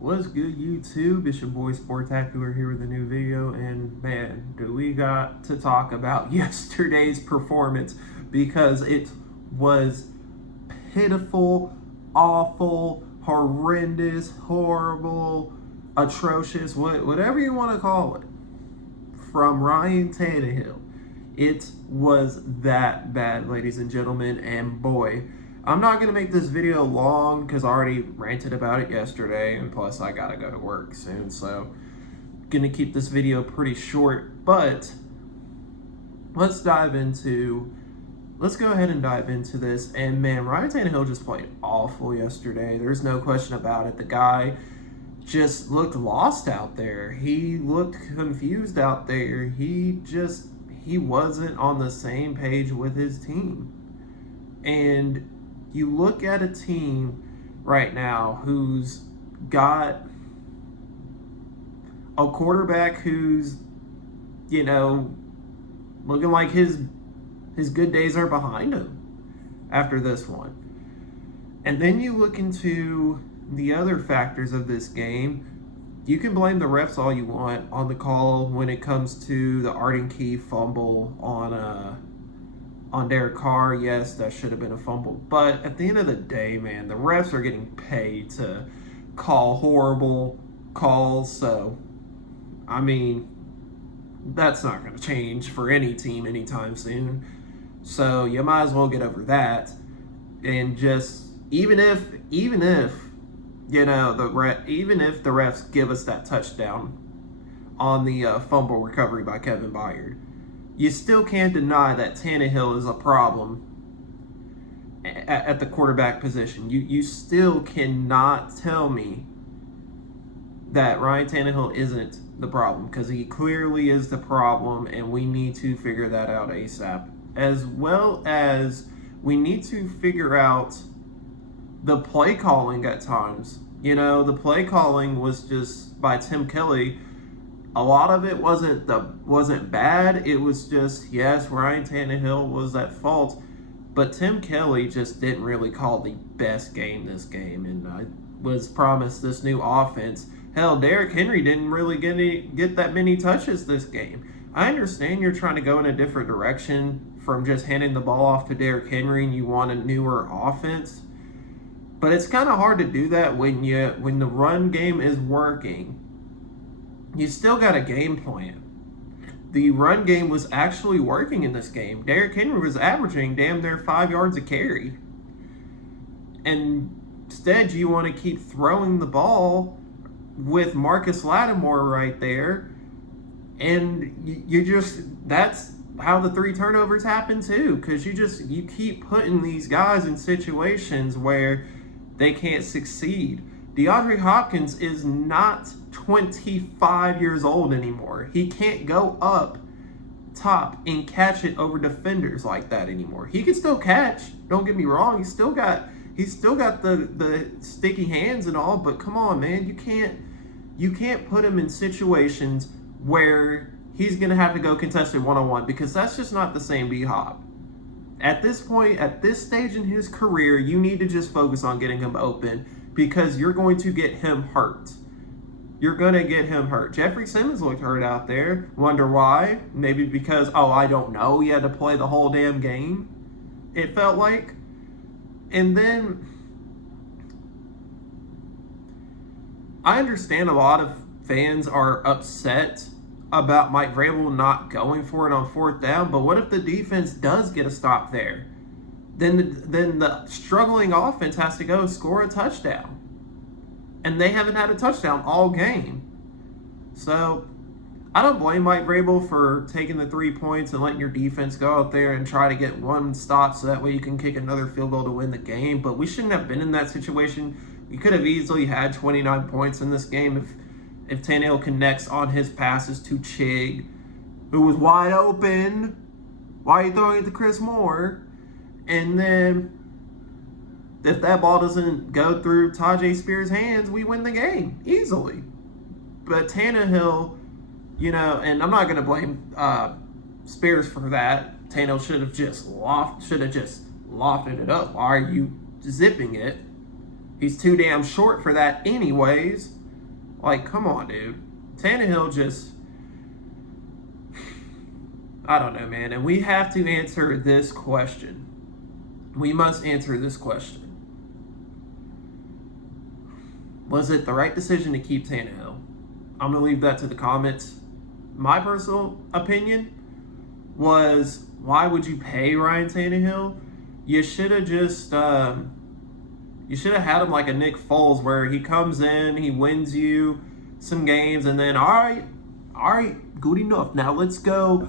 What's good, YouTube? It's your boy Sportacular here with a new video, and man, do we got to talk about yesterday's performance because it was pitiful, awful, horrendous, horrible, atrocious, whatever you want to call it, from Ryan Tannehill. It was that bad, ladies and gentlemen, and boy, I'm not going to make this video long because I already ranted about it yesterday, and plus I got to go to work soon, so going to keep this video pretty short, but let's go ahead and dive into this. And man, Ryan Tannehill just played awful yesterday. There's no question about it. The guy just looked lost out there. He looked confused out there. He wasn't on the same page with his team. And you look at a team right now who's got a quarterback who's, looking like his good days are behind him after this one. And then you look into the other factors of this game. You can blame the refs all you want on the call when it comes to the Arden Key fumble on Derek Carr. Yes, that should have been a fumble. But at the end of the day, man, the refs are getting paid to call horrible calls. So, I mean, that's not going to change for any team anytime soon. So you might as well get over that. And just, even if the refs give us that touchdown on the fumble recovery by Kevin Byard, you still can't deny that Tannehill is a problem at the quarterback position. You still cannot tell me that Ryan Tannehill isn't the problem, because he clearly is the problem, and we need to figure that out ASAP. As well as we need to figure out the play calling at times. The play calling was just by Tim Kelly. A lot of it wasn't bad. It was just, yes, Ryan Tannehill was at fault, but Tim Kelly just didn't really call the best game this game, and I was promised this new offense. Hell, Derrick Henry didn't really get that many touches this game. I understand you're trying to go in a different direction from just handing the ball off to Derrick Henry, and you want a newer offense. But it's kind of hard to do that when the run game is working. You still got a game plan. The run game was actually working in this game. Derrick Henry was averaging damn near 5 yards a carry. And instead, you want to keep throwing the ball with Marcus Lattimore right there. And that's how the 3 turnovers happen too, because you keep putting these guys in situations where they can't succeed. DeAndre Hopkins is not 25 years old anymore. He can't go up top and catch it over defenders like that anymore. He can still catch, don't get me wrong. He's still got the sticky hands and all, but come on, man, you can't put him in situations where he's going to have to go contested one-on-one, because that's just not the same B-Hop. At this point, at this stage in his career, you need to just focus on getting him open, because you're going to get him hurt. You're going to get him hurt. Jeffrey Simmons looked hurt out there. Wonder why? Maybe because, I don't know, he had to play the whole damn game, it felt like. And then, I understand a lot of fans are upset about Mike Vrabel not going for it on 4th down, but what if the defense does get a stop there? Then the struggling offense has to go score a touchdown. And they haven't had a touchdown all game. So, I don't blame Mike Vrabel for taking the 3 points and letting your defense go out there and try to get one stop so that way you can kick another field goal to win the game. But we shouldn't have been in that situation. We could have easily had 29 points in this game if Tannehill connects on his passes to Chig, who was wide open. Why are you throwing it to Chris Moore? And then, if that ball doesn't go through Tajay Spears' hands, we win the game easily. But Tannehill, and I'm not going to blame Spears for that. Tannehill should have just lofted it up. Why are you zipping it? He's too damn short for that anyways. Like, come on, dude. Tannehill just, I don't know, man. And we have to answer this question. We must answer this question. Was it the right decision to keep Tannehill? I'm going to leave that to the comments. My personal opinion was, why would you pay Ryan Tannehill? You should have just, you should have had him like a Nick Foles, where he comes in, he wins you some games, and then, all right, good enough. Now let's go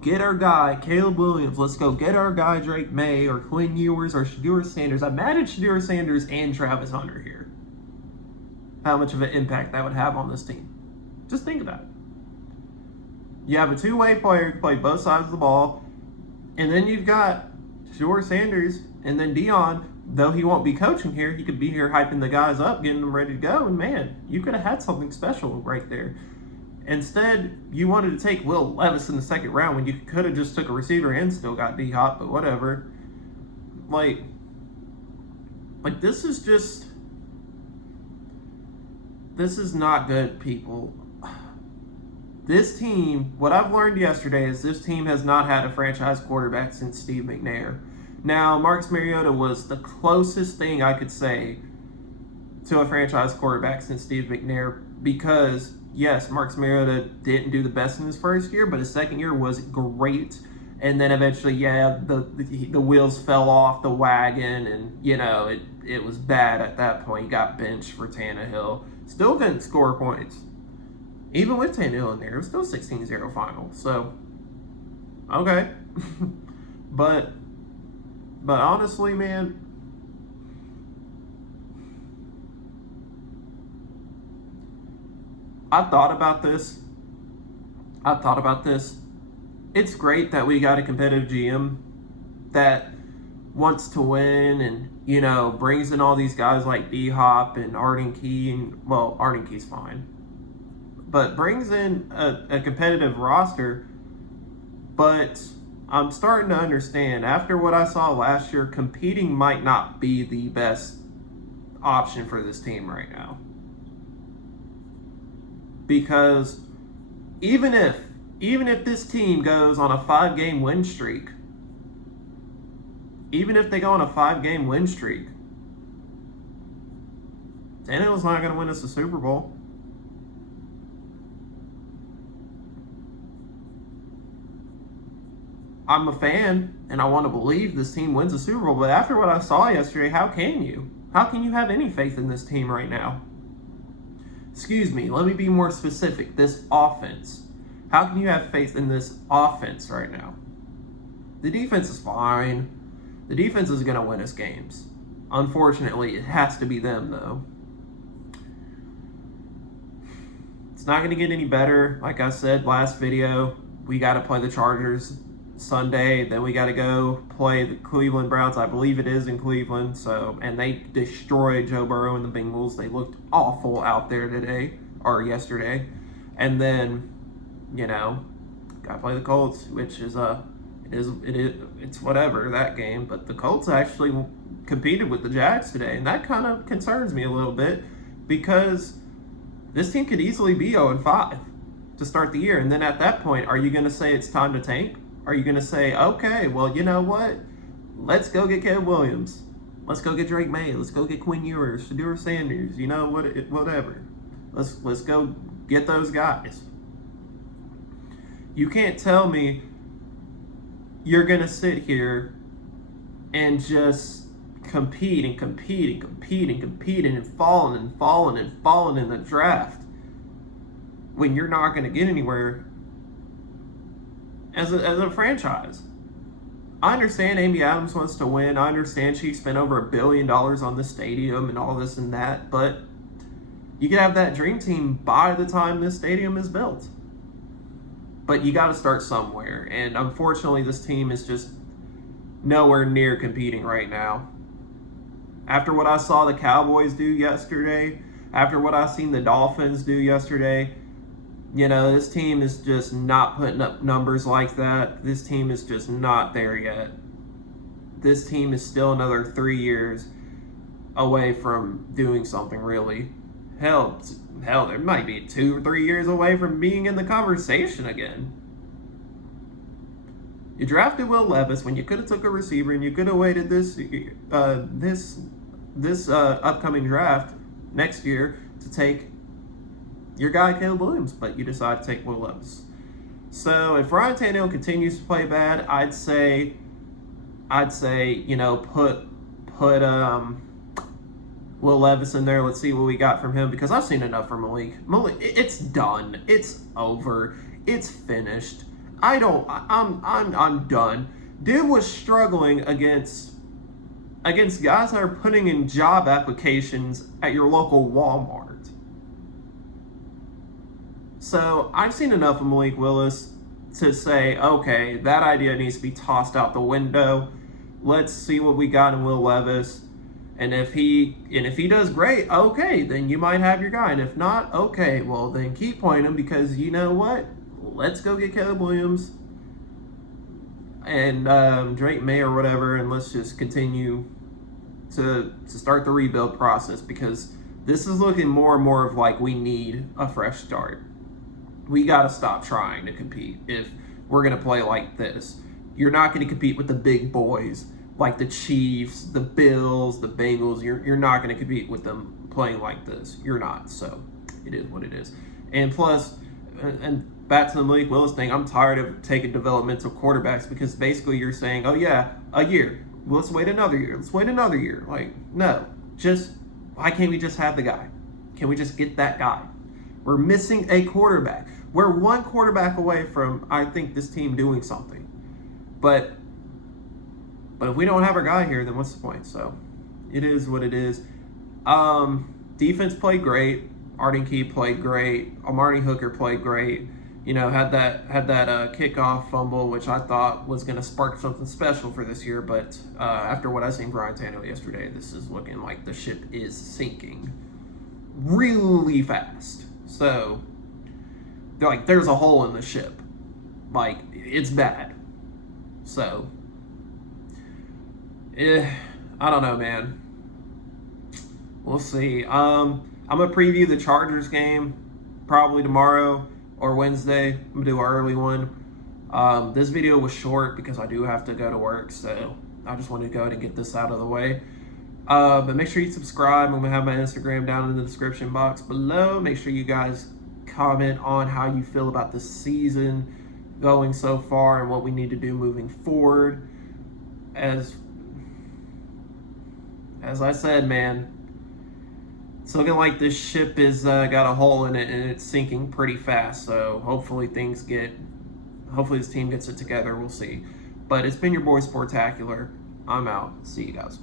get our guy Caleb Williams. Let's go get our guy Drake May or Quinn Ewers or Shedeur Sanders. I managed Shedeur Sanders and Travis Hunter here. How much of an impact that would have on this team? Just think about it. You have a two-way player to play both sides of the ball, and then you've got Shedeur Sanders, and then Dion. Though he won't be coaching here, he could be here hyping the guys up, getting them ready to go, and man, you could have had something special right there. Instead, you wanted to take Will Levis in the second round when you could have just took a receiver and still got D-Hop, but whatever. Like this is not good, people. This team, what I've learned yesterday is this team has not had a franchise quarterback since Steve McNair. Now, Marcus Mariota was the closest thing I could say to a franchise quarterback since Steve McNair, because, yes, Marcus Mariota didn't do the best in his first year, but his second year was great. And then eventually, the wheels fell off the wagon, and, it was bad at that point. He got benched for Tannehill. Still couldn't score points. Even with Tannehill in there, it was still 16-0 final. So, okay. But honestly, man, I thought about this. It's great that we got a competitive GM that wants to win and, brings in all these guys like D-Hop and Arden Key. And, well, Arden Key's fine. But brings in a competitive roster. But I'm starting to understand, after what I saw last year, competing might not be the best option for this team right now. Because even if this team goes on a 5-game win streak, Tannehill's not going to win us a Super Bowl. I'm a fan, and I want to believe this team wins a Super Bowl, but after what I saw yesterday, how can you? How can you have any faith in this team right now? Excuse me, let me be more specific. This offense. How can you have faith in this offense right now? The defense is fine. The defense is going to win us games. Unfortunately, it has to be them, though. It's not going to get any better. Like I said last video, we got to play the Chargers Sunday. Then we got to go play the Cleveland Browns. I believe it is in Cleveland. And they destroyed Joe Burrow and the Bengals. They looked awful out there yesterday. And then, got to play the Colts, which is it's whatever, that game. But the Colts actually competed with the Jags today, and that kind of concerns me a little bit, because this team could easily be 0-5 to start the year. And then at that point, are you going to say it's time to tank? Are you going to say, okay, well, you know what? Let's go get Caleb Williams. Let's go get Drake May. Let's go get Quinn Ewers, Shedeur Sanders. Whatever. Let's go get those guys. You can't tell me you're going to sit here and just compete and falling in the draft when you're not going to get anywhere as a franchise. I understand Amy Adams wants to win. I understand she spent over $1 billion on the stadium and all this and that, but you can have that dream team by the time this stadium is built. But you got to start somewhere, and unfortunately this team is just nowhere near competing right now. After what I saw the Cowboys do yesterday, after what I seen the Dolphins do yesterday, this team is just not putting up numbers like that. This team is just not there yet. This team is still another 3 years away from doing something, really. hell, there might be 2 or 3 years away from being in the conversation again. You drafted Will Levis when you could have took a receiver, and you could have waited this upcoming draft next year to take your guy Caleb Williams, but you decide to take Will Levis. So if Ryan Tannehill continues to play bad, I'd say put Will Levis in there. Let's see what we got from him, because I've seen enough from Malik. It's done. It's over. It's finished. I'm done. Dude was struggling against guys that are putting in job applications at your local Walmart. So I've seen enough of Malik Willis to say, okay, that idea needs to be tossed out the window. Let's see what we got in Will Levis. And if he does great, okay, then you might have your guy. And if not, okay, well then keep playing him, because you know what? Let's go get Caleb Williams and Drake May or whatever, and let's just continue to start the rebuild process, because this is looking more and more of like we need a fresh start. We got to stop trying to compete if we're going to play like this. You're not going to compete with the big boys like the Chiefs, the Bills, the Bengals. You're not going to compete with them playing like this. You're not. So it is what it is. And plus, and back to the Malik Willis thing, I'm tired of taking developmental quarterbacks, because basically you're saying, oh yeah, a year. Well, let's wait another year. Let's wait another year. Like, no. Why can't we just have the guy? Can we just get that guy? We're missing a quarterback. We're one quarterback away from, I think, this team doing something. But if we don't have our guy here, then what's the point? So it is what it is. Defense played great. Arden Key played great. Amari Hooker played great. Had that kickoff fumble, which I thought was going to spark something special for this year. But after what I seen Ryan Tannehill yesterday, this is looking like the ship is sinking really fast. So, there's a hole in the ship. It's bad. So, I don't know, man. We'll see. I'm going to preview the Chargers game probably tomorrow or Wednesday. I'm going to do an early one. This video was short because I do have to go to work, so I just wanted to go ahead and get this out of the way. But make sure you subscribe. I'm going to have my Instagram down in the description box below. Make sure you guys comment on how you feel about the season going so far and what we need to do moving forward. As I said, man, it's looking like this ship is got a hole in it, and it's sinking pretty fast. So hopefully this team gets it together. We'll see. But it's been your boy Sportacular. I'm out. See you guys.